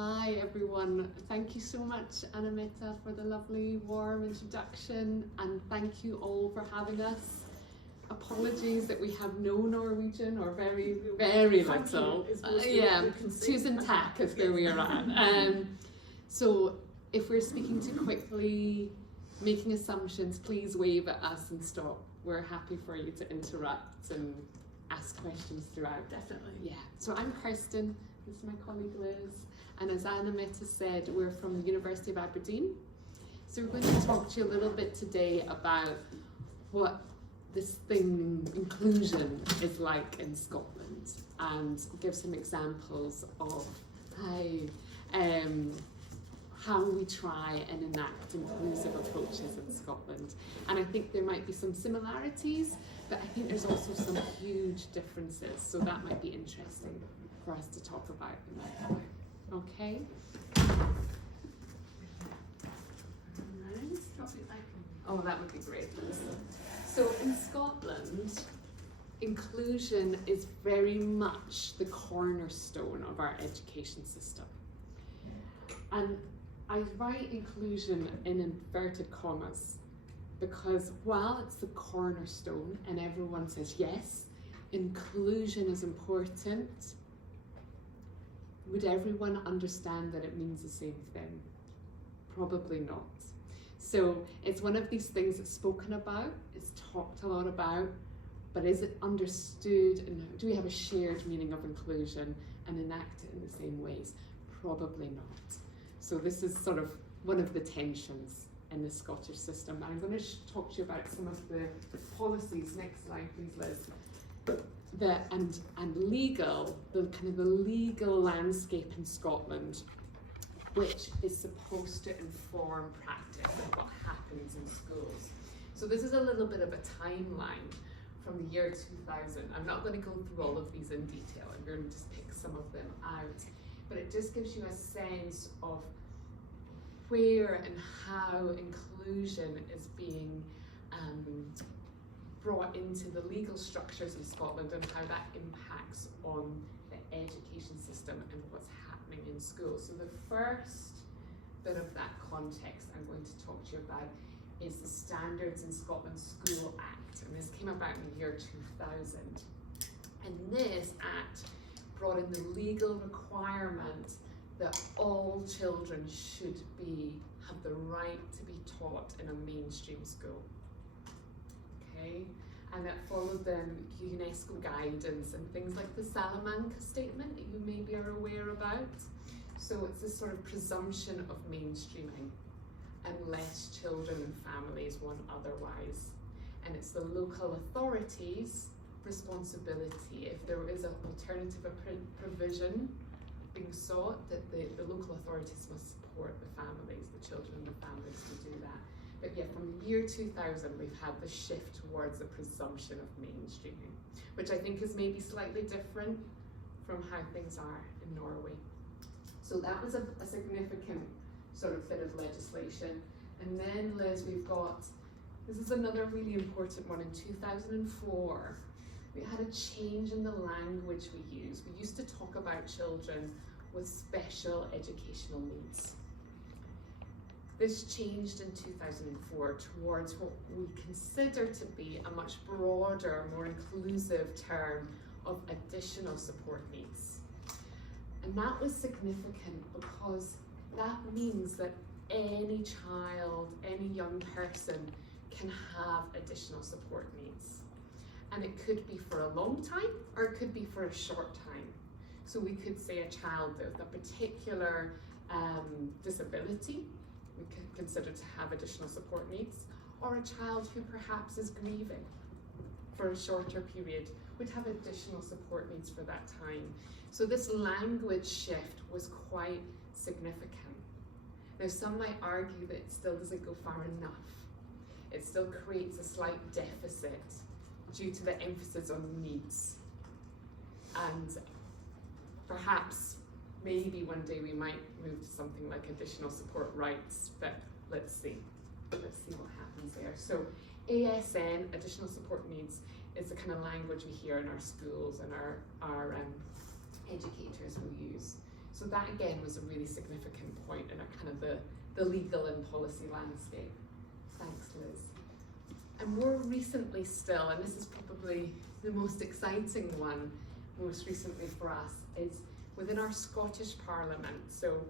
Hi everyone, thank you so much Anamita for the lovely warm introduction, and thank you all for having us. Apologies that we have no Norwegian, or very little. Yeah, tusen takk is where we are at. So if we're speaking too quickly, making assumptions, please wave at us and stop. We're happy for you to interrupt and ask questions throughout. Definitely. Yeah, so I'm Kirsten, this is my colleague Liz, and as Anamita said, we're from the University of Aberdeen. So we're going to talk to you a little bit today about what this thing, inclusion, is like in Scotland, and give some examples of how we try and enact inclusive approaches in Scotland. And I think there might be some similarities, but I think there's also some huge differences, so that might be interesting for us to talk about. Okay? Oh, that would be great. So in Scotland, inclusion is very much the cornerstone of our education system. And I write inclusion in inverted commas because while it's the cornerstone and everyone says yes, inclusion is important, would everyone understand that it means the same thing? Probably not. So it's one of these things that's spoken about, it's talked a lot about, but is it understood, and do we have a shared meaning of inclusion and enact it in the same ways? Probably not. So this is sort of one of the tensions in the Scottish system. I'm going to talk to you about some of the policies. Next slide, please, Liz. The legal landscape in Scotland, which is supposed to inform practice of what happens in schools. So this is a little bit of a timeline from the year 2000. I'm not going to go through all of these in detail. I'm going to just pick some of them out. But it just gives you a sense of where and how inclusion is being brought into the legal structures in Scotland and how that impacts on the education system and what's happening in schools. So the first bit of that context I'm going to talk to you about is the Standards in Scotland School Act, and this came about in the year 2000. And this act brought in the legal requirement that all children should have the right to be taught in a mainstream school. Okay, and that followed the UNESCO guidance and things like the Salamanca Statement that you maybe are aware about. So it's this sort of presumption of mainstreaming unless children and families want otherwise. And it's the local authorities' responsibility, if there is an alternative provision being sought, that the local authorities must support the families, the children and the families to do that. But yeah, from the year 2000, we've had the shift towards the presumption of mainstreaming, which I think is maybe slightly different from how things are in Norway. So that was a significant sort of bit of legislation. And then, Liz, this is another really important one. In 2004, we had a change in the language we use. We used to talk about children with special educational needs. This changed in 2004 towards what we consider to be a much broader, more inclusive term of additional support needs. And that was significant because that means that any child, any young person can have additional support needs. And it could be for a long time, or it could be for a short time. So we could say a child with a particular disability, we could consider to have additional support needs, or a child who perhaps is grieving for a shorter period would have additional support needs for that time. So this language shift was quite significant. Now, some might argue that it still doesn't go far enough. It still creates a slight deficit due to the emphasis on needs. And perhaps, maybe one day we might move to something like additional support rights, but let's see what happens there. So ASN, additional support needs, is the kind of language we hear in our schools and our educators will use. So that again was a really significant point in a kind of the legal and policy landscape. Thanks, Liz. And more recently still, and this is probably the most exciting one, most recently for us, is within our Scottish Parliament. So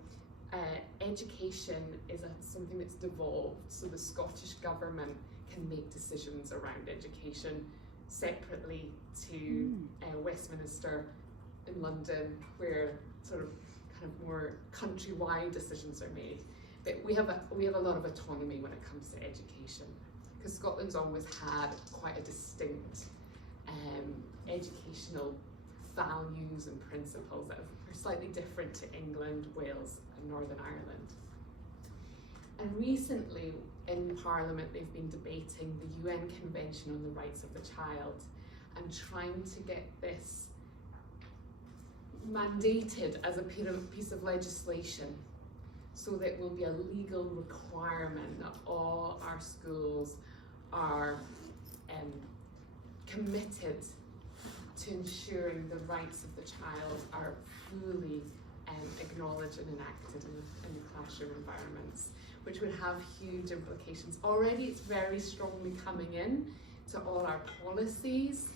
education is something that's devolved, so the Scottish Government can make decisions around education separately to Westminster in London, where sort of kind of more countrywide decisions are made. But we have a lot of autonomy when it comes to education, because Scotland's always had quite a distinct educational values and principles that are slightly different to England, Wales and Northern Ireland. And recently in Parliament they've been debating the UN Convention on the Rights of the Child and trying to get this mandated as a piece of legislation, so that it will be a legal requirement that all our schools are committed to ensuring the rights of the child are fully acknowledged and enacted in the classroom environments, which would have huge implications. Already it's very strongly coming in to all our policies,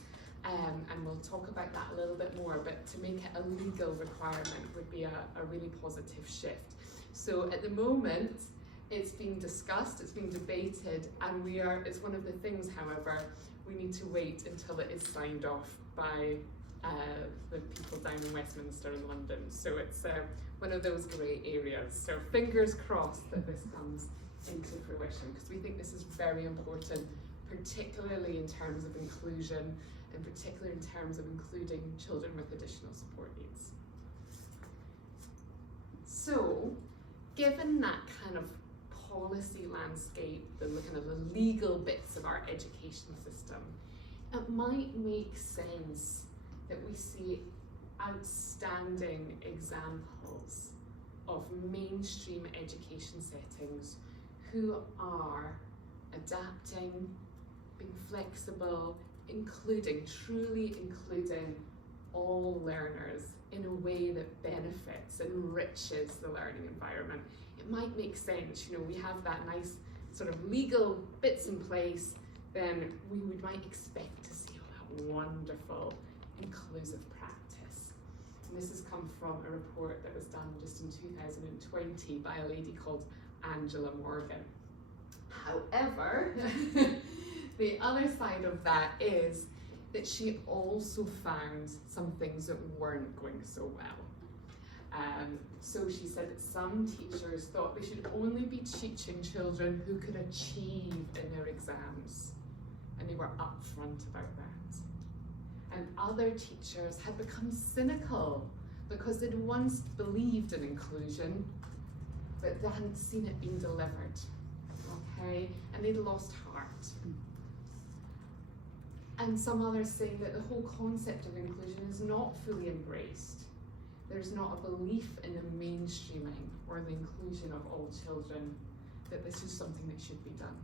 and we'll talk about that a little bit more, but to make it a legal requirement would be a really positive shift. So at the moment, it's being discussed, it's being debated, and it's one of the things, however, we need to wait until it is signed off by the people down in Westminster in London. So it's one of those grey areas. So fingers crossed that this comes into fruition, because we think this is very important, particularly in terms of inclusion, and particularly in terms of including children with additional support needs. So, given that kind of policy landscape, the kind of the legal bits of our education system, it might make sense that we see outstanding examples of mainstream education settings who are adapting, being flexible, truly including all learners in a way that benefits, enriches the learning environment. It might make sense, we have that nice sort of legal bits in place, then we might expect to see all that wonderful inclusive practice. And this has come from a report that was done just in 2020 by a lady called Angela Morgan. However, the other side of that is that she also found some things that weren't going so well. So she said that some teachers thought they should only be teaching children who could achieve in their exams, and they were upfront about that. And other teachers had become cynical because they'd once believed in inclusion, but they hadn't seen it being delivered, okay? And they'd lost heart. And some others saying that the whole concept of inclusion is not fully embraced. There's not a belief in the mainstreaming or the inclusion of all children, that this is something that should be done.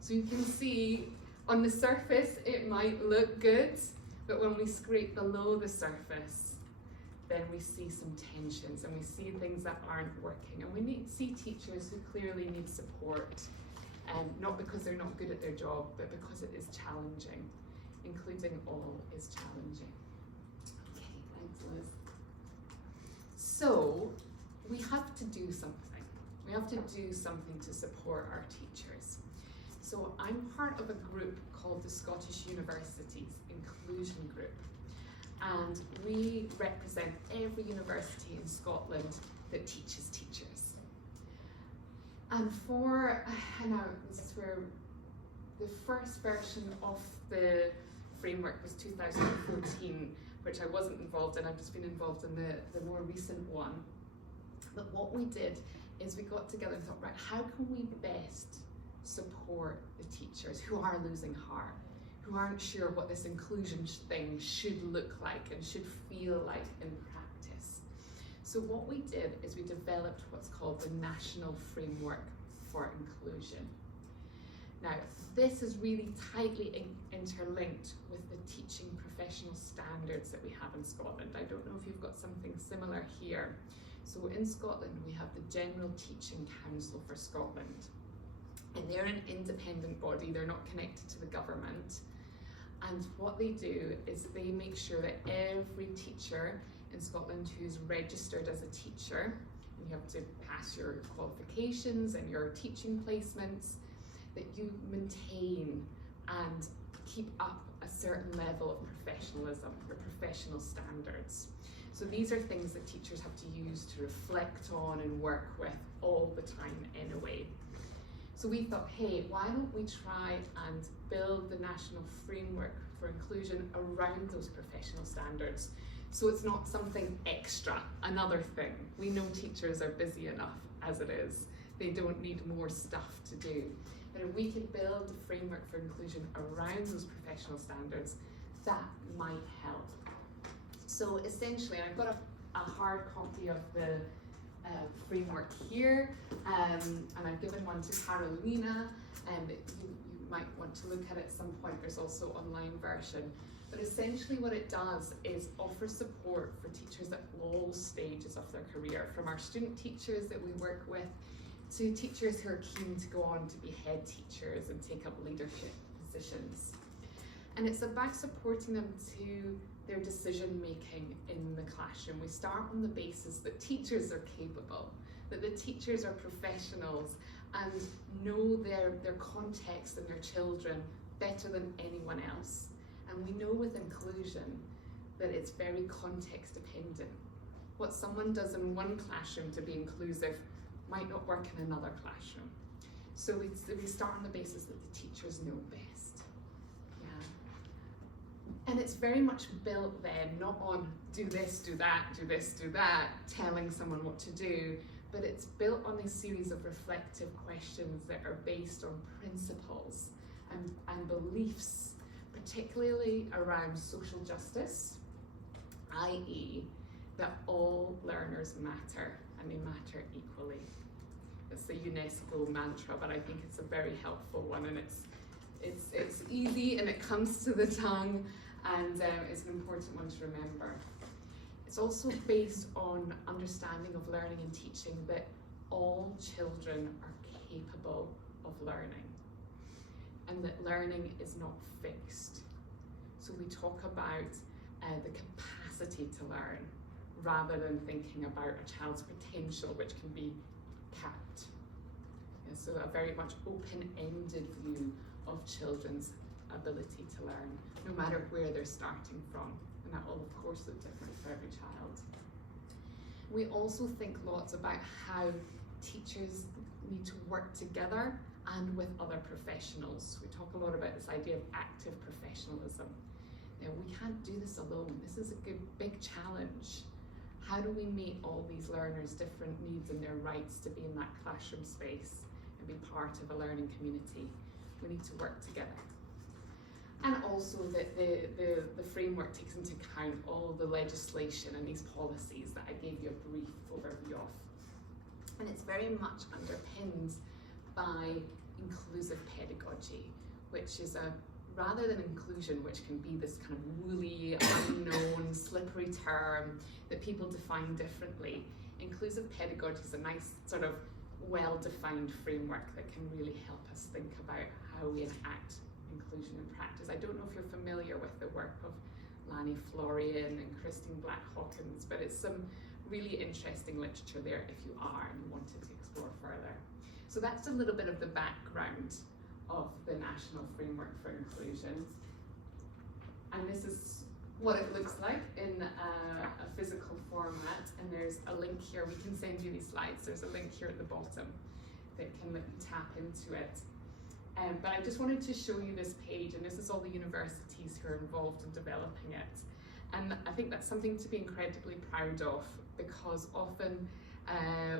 So you can see on the surface it might look good, but when we scrape below the surface, then we see some tensions and we see things that aren't working. And we see teachers who clearly need support, not because they're not good at their job, but because it is challenging. Including all is challenging. Okay, thanks, Liz. So, we have to do something. We have to do something to support our teachers. So I'm part of a group called the Scottish Universities Inclusion Group. And we represent every university in Scotland that teaches teachers. And this is where the first version of the framework was 2014, which I wasn't involved in. I've just been involved in the more recent one. But what we did is we got together and thought, right, how can we best support the teachers who are losing heart, who aren't sure what this inclusion thing should look like and should feel like in practice. So what we did is we developed what's called the National Framework for Inclusion. Now, this is really tightly interlinked with the teaching professional standards that we have in Scotland. I don't know if you've got something similar here. So in Scotland, we have the General Teaching Council for Scotland. And they're an independent body, they're not connected to the government. And what they do is they make sure that every teacher in Scotland who's registered as a teacher, and you have to pass your qualifications and your teaching placements, that you maintain and keep up a certain level of professionalism or professional standards. So these are things that teachers have to use to reflect on and work with all the time anyway. So we thought, hey, why don't we try and build the national framework for inclusion around those professional standards, so it's not something extra, another thing. We know teachers are busy enough as it is. They don't need more stuff to do. But if we could build a framework for inclusion around those professional standards, that might help. So essentially, I've got a hard copy of the framework here, and I've given one to Carolina, and you might want to look at it at some point. There's also an online version. But essentially what it does is offer support for teachers at all stages of their career, from our student teachers that we work with to teachers who are keen to go on to be head teachers and take up leadership positions. And it's about supporting them to their decision making in the classroom. We start on the basis that teachers are capable, that the teachers are professionals and know their context and their children better than anyone else. And we know with inclusion that it's very context dependent. What someone does in one classroom to be inclusive might not work in another classroom. So we start on the basis that the teachers know best. Yeah. And it's very much built then, not on do this, do that, do this, do that, telling someone what to do, but it's built on a series of reflective questions that are based on principles and beliefs, particularly around social justice, i.e. that all learners matter and they matter equally. It's the UNESCO mantra, but I think it's a very helpful one, and it's easy and it comes to the tongue, and it's an important one to remember. It's also based on understanding of learning and teaching that all children are capable of learning, and that learning is not fixed. So we talk about the capacity to learn rather than thinking about a child's potential, which can be capped. And so a very much open-ended view of children's ability to learn, no matter where they're starting from. And that will of course look different for every child. We also think lots about how teachers need to work together and with other professionals. We talk a lot about this idea of active professionalism. You know, we can't do this alone. This is a big challenge. How do we meet all these learners' different needs and their rights to be in that classroom space and be part of a learning community? We need to work together. And also that the framework takes into account all the legislation and these policies that I gave you a brief overview of. And it's very much underpinned by inclusive pedagogy, which is rather than inclusion, which can be this kind of woolly, unknown, slippery term that people define differently. Inclusive pedagogy is a nice sort of well-defined framework that can really help us think about how we enact inclusion in practice. I don't know if you're familiar with the work of Lani Florian and Christine Black-Hawkins, but it's some really interesting literature there if you are and wanted to explore further. So that's a little bit of the background of the National Framework for Inclusion. And this is what it looks like in a physical format. And there's a link here. We can send you these slides. There's a link here at the bottom that can let you tap into it. But I just wanted to show you this page, and this is all the universities who are involved in developing it. And I think that's something to be incredibly proud of, because often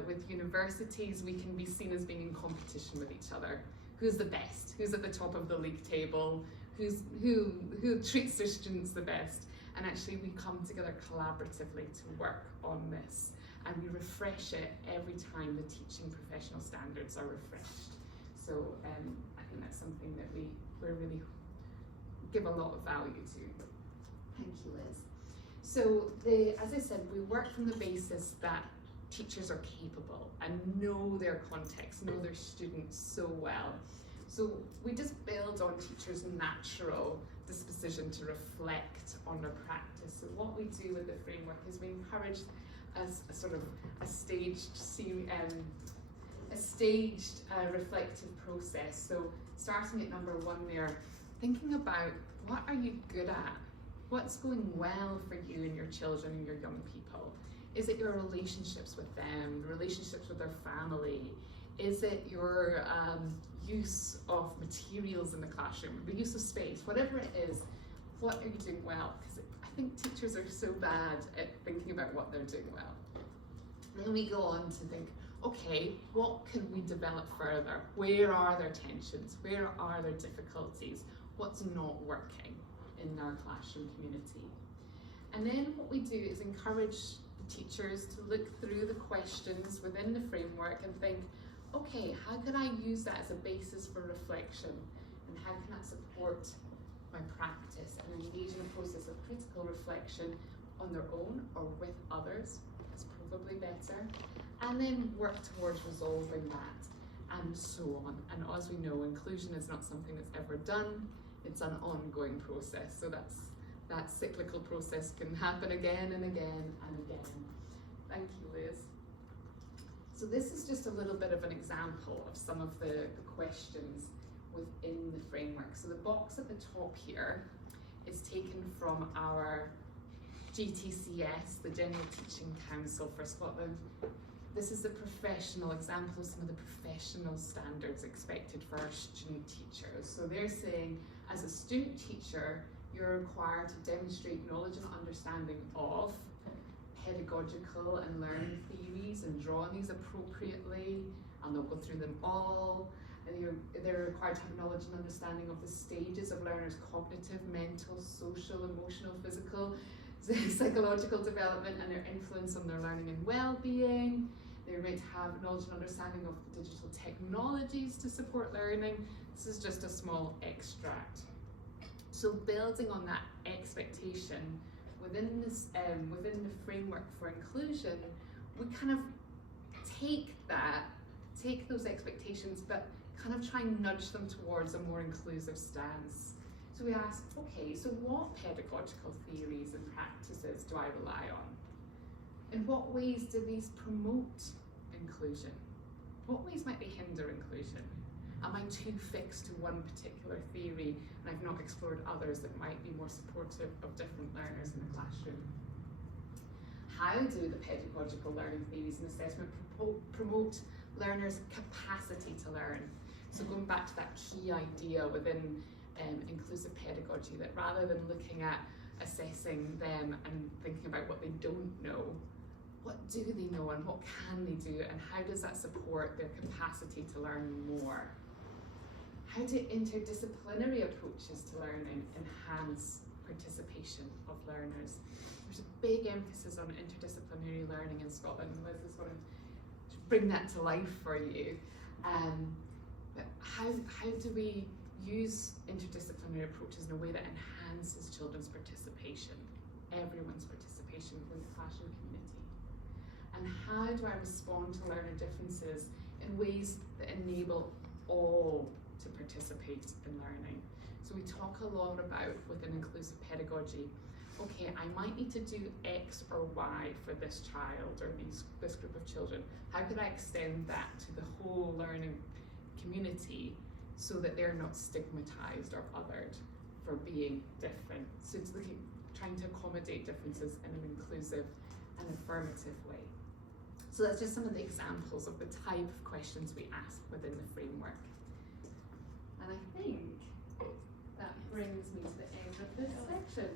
with universities we can be seen as being in competition with each other. Who's the best? Who's at the top of the league table? Who treats their students the best? And actually we come together collaboratively to work on this, and we refresh it every time the teaching professional standards are refreshed. So I think that's something that we really give a lot of value to. Thank you, Liz. So as I said, we work from the basis that teachers are capable and know their context, know their students so well. So we just build on teachers' natural disposition to reflect on their practice. So what we do with the framework is we encourage a sort of a staged reflective process. So starting at number 1 there, thinking about what are you good at? What's going well for you and your children and your young people? Is it your relationships with them, relationships with their family? Is it your use of materials in the classroom, the use of space, whatever it is, what are you doing well? Because I think teachers are so bad at thinking about what they're doing well. Then we go on to think, okay, what can we develop further? Where are there tensions? Where are there difficulties? What's not working in our classroom community? And then what we do is encourage the teachers to look through the questions within the framework and think, okay, how can I use that as a basis for reflection? And how can that support my practice and engage in a process of critical reflection on their own or with others? That's probably better. And then work towards resolving that, and so on. And as we know, inclusion is not something that's ever done, it's an ongoing process. So that cyclical process can happen again and again and again. Thank you, Liz. So this is just a little bit of an example of some of the questions within the framework. So the box at the top here is taken from our GTCS, the General Teaching Council for Scotland. This is the professional example of some of the professional standards expected for our student teachers. So they're saying, as a student teacher, you're required to demonstrate knowledge and understanding of pedagogical and learning theories and draw on these appropriately, and they'll go through them all. And they're required to have knowledge and understanding of the stages of learners' cognitive, mental, social, emotional, physical, psychological development and their influence on their learning and well-being. They're meant to have knowledge and understanding of digital technologies to support learning. This is just a small extract. So building on that expectation within this, within the framework for inclusion, we kind of take those expectations, but kind of try and nudge them towards a more inclusive stance. So we ask, okay, so what pedagogical theories and practices do I rely on? In what ways do these promote inclusion? What ways might they hinder inclusion? Am I too fixed to one particular theory and I've not explored others that might be more supportive of different learners in the classroom? How do the pedagogical learning theories and assessment promote learners' capacity to learn? So going back to that key idea within inclusive pedagogy, that rather than looking at assessing them and thinking about what they don't know, what do they know and what can they do, and how does that support their capacity to learn more? How do interdisciplinary approaches to learning enhance participation of learners? There's a big emphasis on interdisciplinary learning in Scotland. Liz is going to bring that to life for you. But how do we use interdisciplinary approaches in a way that enhances children's participation, everyone's participation within the classroom community? And how do I respond to learner differences in ways that enable all to participate in learning? So we talk a lot about, within inclusive pedagogy, okay, I might need to do X or Y for this child or this group of children. How could I extend that to the whole learning community so that they're not stigmatized or othered for being different? So it's trying to accommodate differences in an inclusive and affirmative way. So that's just some of the examples of the type of questions we ask within the framework. And I think that brings me to the end of this section.